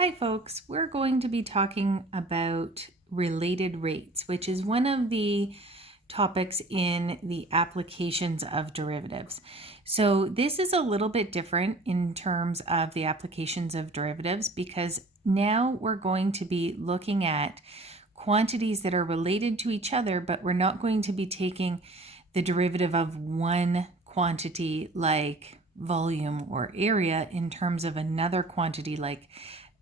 Hi folks, we're going to be talking about related rates, which is one of the topics in the applications of derivatives. So this is a little bit different in terms of the applications of derivatives because now we're going to be looking at quantities that are related to each other, but we're not going to be taking the derivative of one quantity like volume or area in terms of another quantity like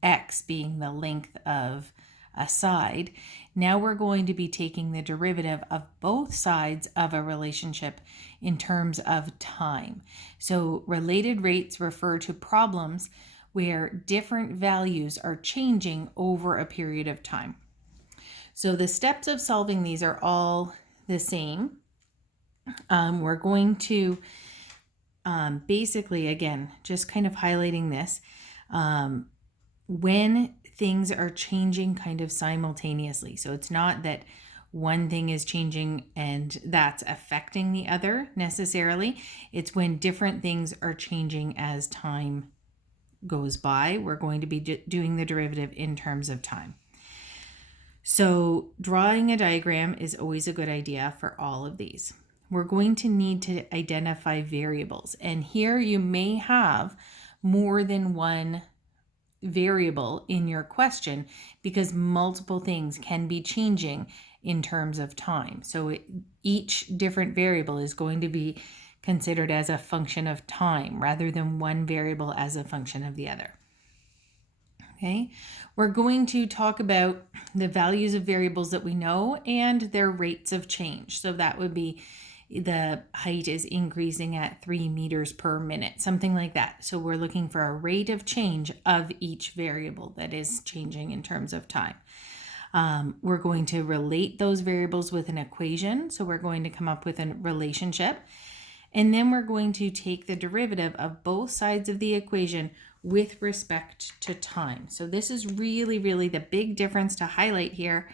x being the length of a side. Now we're going to be taking the derivative of both sides of a relationship in terms of time. So related rates refer to problems where different values are changing over a period of time. So the steps of solving these are all the same. We're going to basically, again, just kind of highlighting this, when things are changing kind of simultaneously. So it's not that one thing is changing and that's affecting the other necessarily. It's when different things are changing as time goes by. We're going to be doing the derivative in terms of time. So drawing a diagram is always a good idea for all of these. We're going to need to identify variables. And here you may have more than one variable in your question because multiple things can be changing in terms of time. So each different variable is going to be considered as a function of time rather than one variable as a function of the other. Okay, we're going to talk about the values of variables that we know and their rates of change. So that would be the height is increasing at 3 meters per minute, something like that. So we're looking for a rate of change of each variable that is changing in terms of time. We're going to relate those variables with an equation. So we're going to come up with a relationship. And then we're going to take the derivative of both sides of the equation with respect to time. So this is really, really the big difference to highlight here.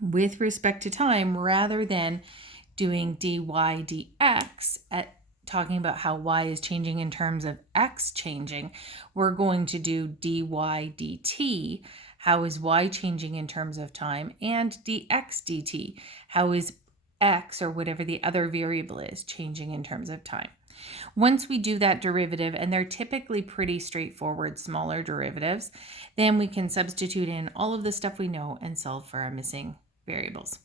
With respect to time, rather than doing dy dx at talking about how y is changing in terms of x changing, we're going to do dy dt, how is y changing in terms of time, and dx dt, how is x or whatever the other variable is changing in terms of time. Once we do that derivative, and they're typically pretty straightforward, smaller derivatives, then we can substitute in all of the stuff we know and solve for our missing variables.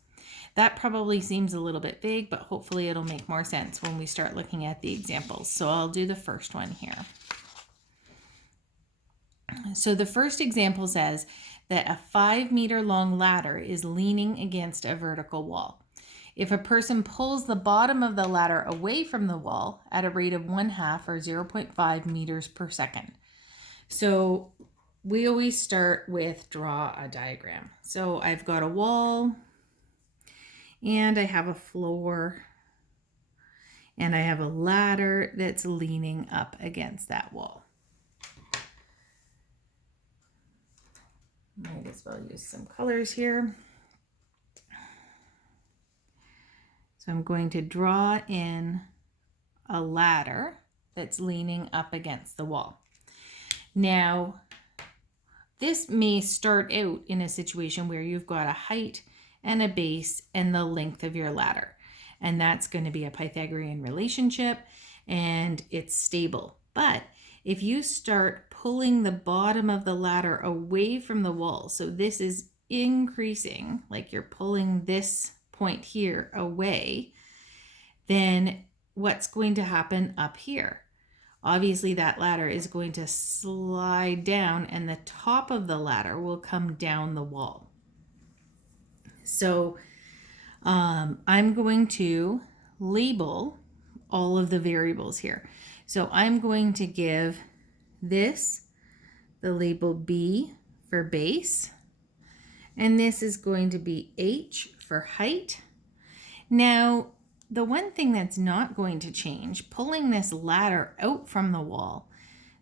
That probably seems a little bit vague, but hopefully it'll make more sense when we start looking at the examples. So I'll do the first one here. So the first example says that a 5-meter long ladder is leaning against a vertical wall. If a person pulls the bottom of the ladder away from the wall at a rate of 1/2 or 0.5 meters per second. So we always start with draw a diagram. So I've got a wall and I have a floor and I have a ladder that's leaning up against that wall. Might as well use some colors here. So I'm going to draw in a ladder that's leaning up against the wall. Now, this may start out in a situation where you've got a height and a base and the length of your ladder. And that's going to be a Pythagorean relationship and it's stable. But if you start pulling the bottom of the ladder away from the wall, so this is increasing, like you're pulling this point here away, then what's going to happen up here? Obviously, that ladder is going to slide down and the top of the ladder will come down the wall. So I'm going to label all of the variables here. So I'm going to give this the label B for base, and this is going to be H for height. Now, the one thing that's not going to change, pulling this ladder out from the wall,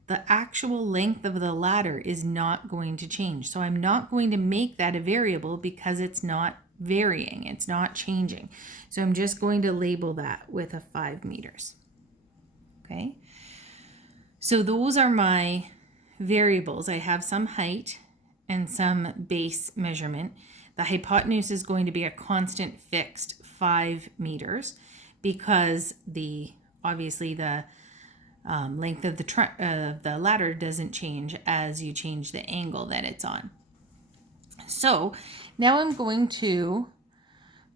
the actual length of the ladder is not going to change. So I'm not going to make that a variable because it's not varying, it's not changing. So I'm just going to label that with a 5 meters. Okay, so those are my variables. I have some height and some base measurement. The hypotenuse is going to be a constant fixed 5 meters because obviously the length of the ladder doesn't change as you change the angle that it's on. So now I'm going to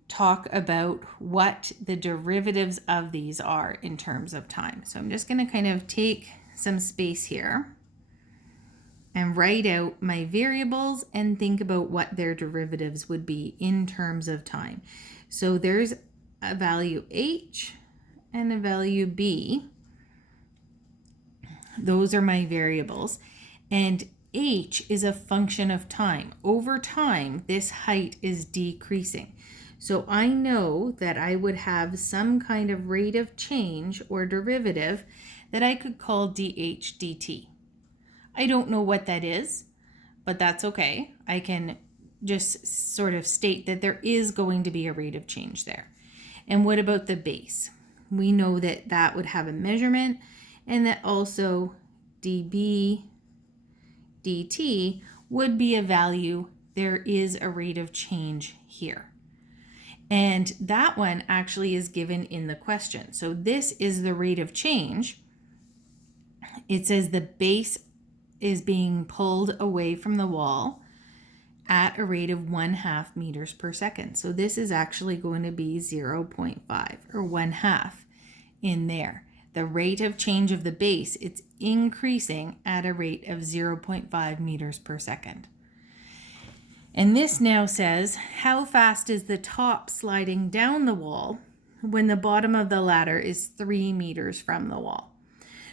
talk about what the derivatives of these are in terms of time. So I'm just going to kind of take some space here and write out my variables and think about what their derivatives would be in terms of time. So there's a value h and a value b. Those are my variables. And h is a function of time. Over time, this height is decreasing. So I know that I would have some kind of rate of change or derivative that I could call dh dt. I don't know what that is, but that's okay. I can just sort of state that there is going to be a rate of change there. And what about the base? We know that that would have a measurement, and that also dB dt would be a value. There is a rate of change here. And that one actually is given in the question. So this is the rate of change. It says the base is being pulled away from the wall at a rate of 1/2 meters per second. So this is actually going to be 0.5 or 1/2 in there. The rate of change of the base, it's increasing at a rate of 0.5 meters per second. And this now says, how fast is the top sliding down the wall when the bottom of the ladder is 3 meters from the wall?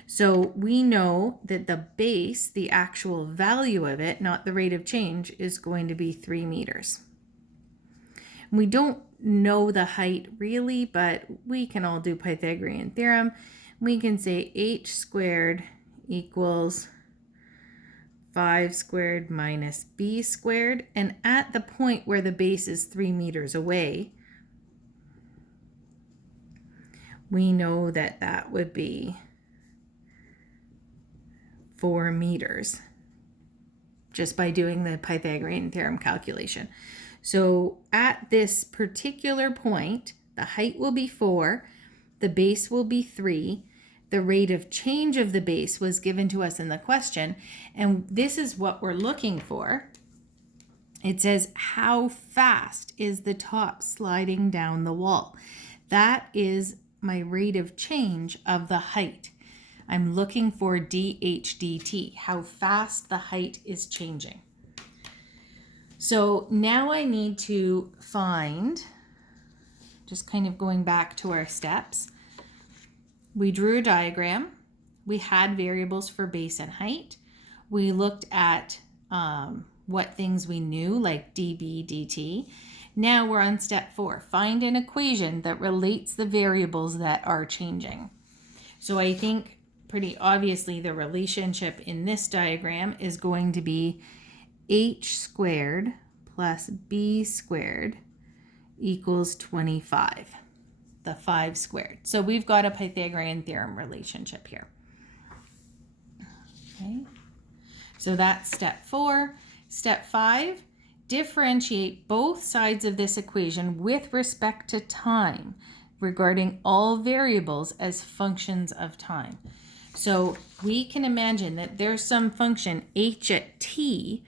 So we know that the base, the actual value of it, not the rate of change, is going to be 3 meters. We don't know the height really, but we can all do Pythagorean theorem. We can say h squared equals 5 squared minus b squared. And at the point where the base is 3 meters away, we know that that would be 4 meters just by doing the Pythagorean theorem calculation. So at this particular point, the height will be 4, the base will be 3, the rate of change of the base was given to us in the question, and this is what we're looking for. It says, how fast is the top sliding down the wall? That is my rate of change of the height. I'm looking for dh dt, how fast the height is changing. So now I need to find, just kind of going back to our steps, we drew a diagram, we had variables for base and height, we looked at what things we knew like dB dt. Now we're on step 4, find an equation that relates the variables that are changing. So I think pretty obviously the relationship in this diagram is going to be h squared plus b squared equals 25, the 5 squared. So we've got a Pythagorean theorem relationship here. Okay, so that's step 4. Step 5, differentiate both sides of this equation with respect to time regarding all variables as functions of time. So we can imagine that there's some function h at t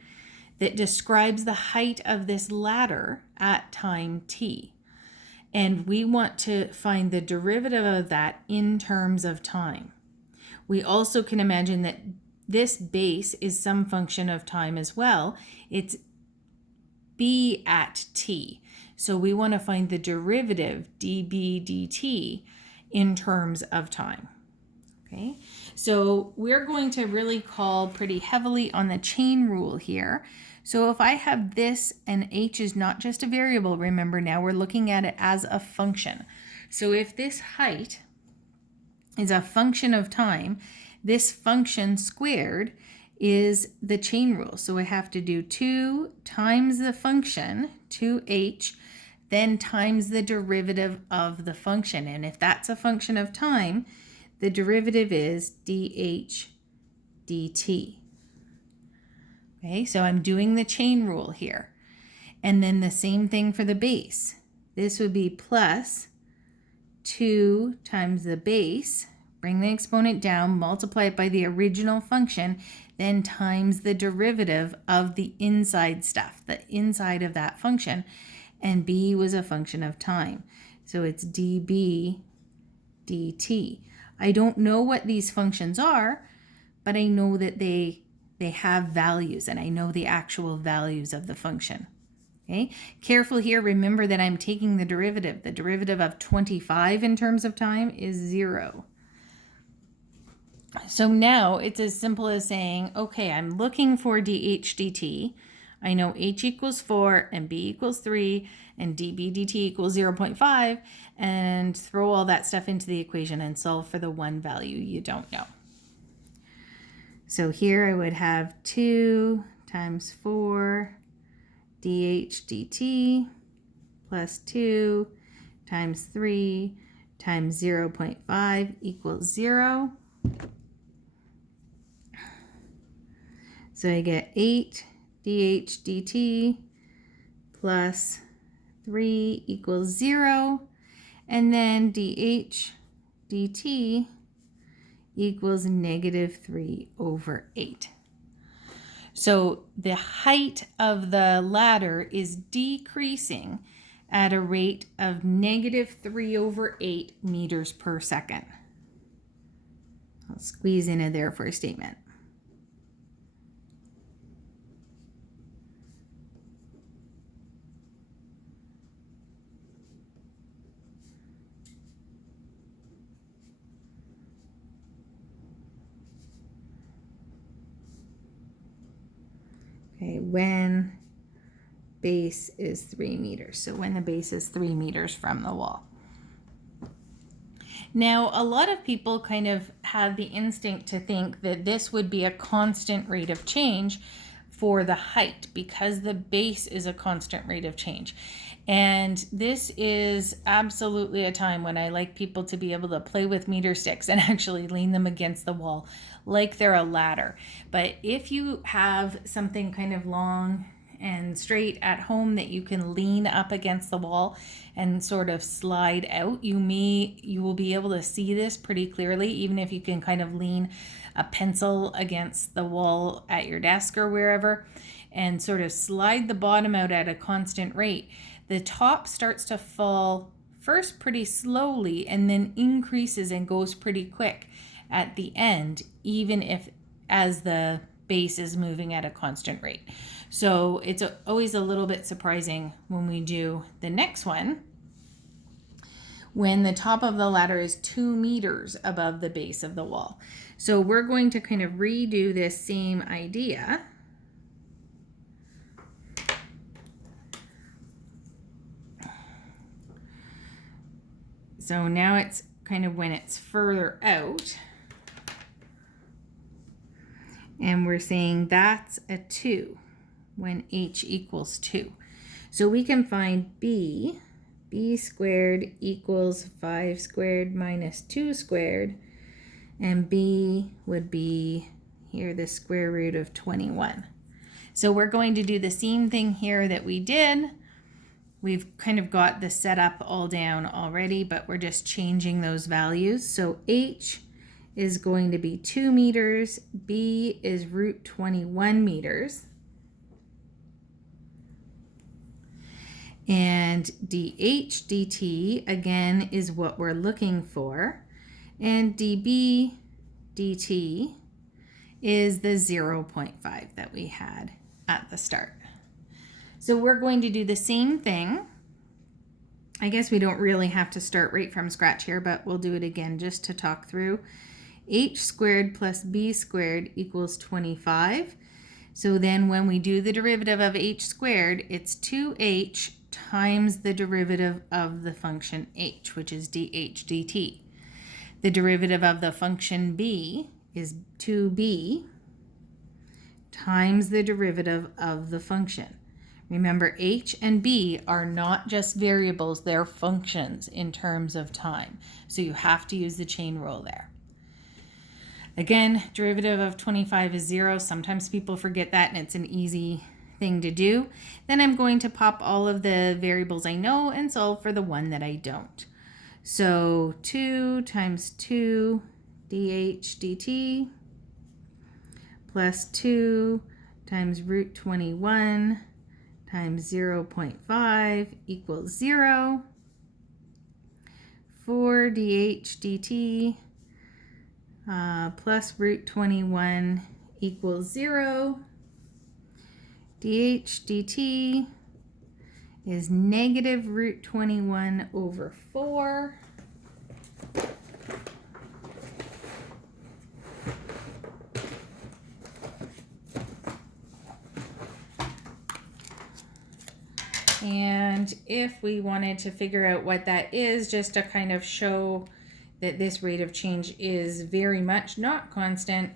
that describes the height of this ladder at time t. And we want to find the derivative of that in terms of time. We also can imagine that this base is some function of time as well. It's b at t. So we want to find the derivative dB dt in terms of time. Okay, so we're going to really call pretty heavily on the chain rule here. So if I have this and h is not just a variable, remember now we're looking at it as a function. So if this height is a function of time, this function squared is the chain rule. So I have to do 2 times the function, 2h, then times the derivative of the function. And if that's a function of time, the derivative is dh dt. Okay, so I'm doing the chain rule here. And then the same thing for the base. This would be plus 2 times the base, bring the exponent down, multiply it by the original function, then times the derivative of the inside stuff, the inside of that function. And b was a function of time. So it's db dt. I don't know what these functions are, but I know that they have values, and I know the actual values of the function. Okay, careful here. Remember that I'm taking the derivative. The derivative of 25 in terms of time is 0. So now it's as simple as saying, okay, I'm looking for dh dt. I know h equals 4 and b equals 3 and db dt equals 0.5, and throw all that stuff into the equation and solve for the one value you don't know. So here I would have 2 times 4 dh dt plus 2 times 3 times 0.5 equals 0. So I get 8 dh dt plus 3 equals 0. And then dh dt equals -3/8. So the height of the ladder is decreasing at a rate of -3/8 meters per second. I'll squeeze in a therefore statement. Okay, when base is 3 meters. So when the base is 3 meters from the wall. Now, a lot of people kind of have the instinct to think that this would be a constant rate of change for the height because the base is a constant rate of change. And this is absolutely a time when I like people to be able to play with meter sticks and actually lean them against the wall like they're a ladder. But if you have something kind of long and straight at home that you can lean up against the wall and sort of slide out, you will be able to see this pretty clearly, even if you can kind of lean a pencil against the wall at your desk or wherever and sort of slide the bottom out at a constant rate. The top starts to fall first pretty slowly and then increases and goes pretty quick at the end, even if as the base is moving at a constant rate. So it's always a little bit surprising when we do the next one, when the top of the ladder is 2 meters above the base of the wall. So we're going to kind of redo this same idea. So now it's kind of when it's further out. And we're saying that's a 2 when h equals 2. So we can find b squared equals 5 squared minus 2 squared. And b would be here the square root of 21. So we're going to do the same thing here that we did. We've kind of got the setup all down already, but we're just changing those values. So h is going to be 2 meters, b is root 21 meters, and dh dt again is what we're looking for, and db dt is the 0.5 that we had at the start. So we're going to do the same thing. I guess we don't really have to start right from scratch here, but we'll do it again just to talk through. H squared plus b squared equals 25. So then when we do the derivative of h squared, it's 2h times the derivative of the function h, which is dh dt. The derivative of the function b is 2b times the derivative of the function. Remember, h and b are not just variables, they're functions in terms of time. So you have to use the chain rule there. Again, derivative of 25 is 0. Sometimes people forget that, and it's an easy thing to do. Then I'm going to pop all of the variables I know and solve for the one that I don't. So 2 times 2 dh dt plus 2 times root 21 times 0.5 equals 0. 4 dh dt plus root 21 equals 0. dh dt is negative root 21 over 4. And if we wanted to figure out what that is, just to kind of show that this rate of change is very much not constant,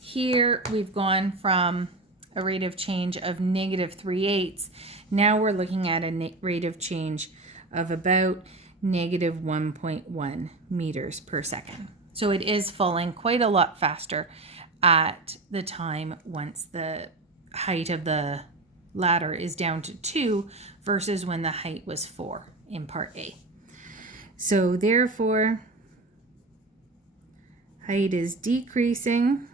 here we've gone from a rate of change of negative 3/8. Now we're looking at a rate of change of about negative 1.1 meters per second. So it is falling quite a lot faster at the time once the height of the ladder is down to 2 versus when the height was 4 in part A. So therefore, height is decreasing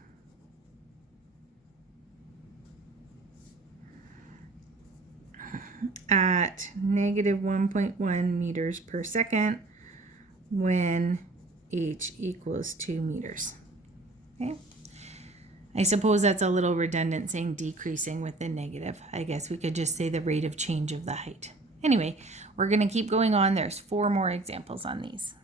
at negative 1.1 meters per second when h equals 2 meters. Okay. I suppose that's a little redundant saying decreasing with the negative. I guess we could just say the rate of change of the height. Anyway, we're going to keep going on. There's 4 more examples on these.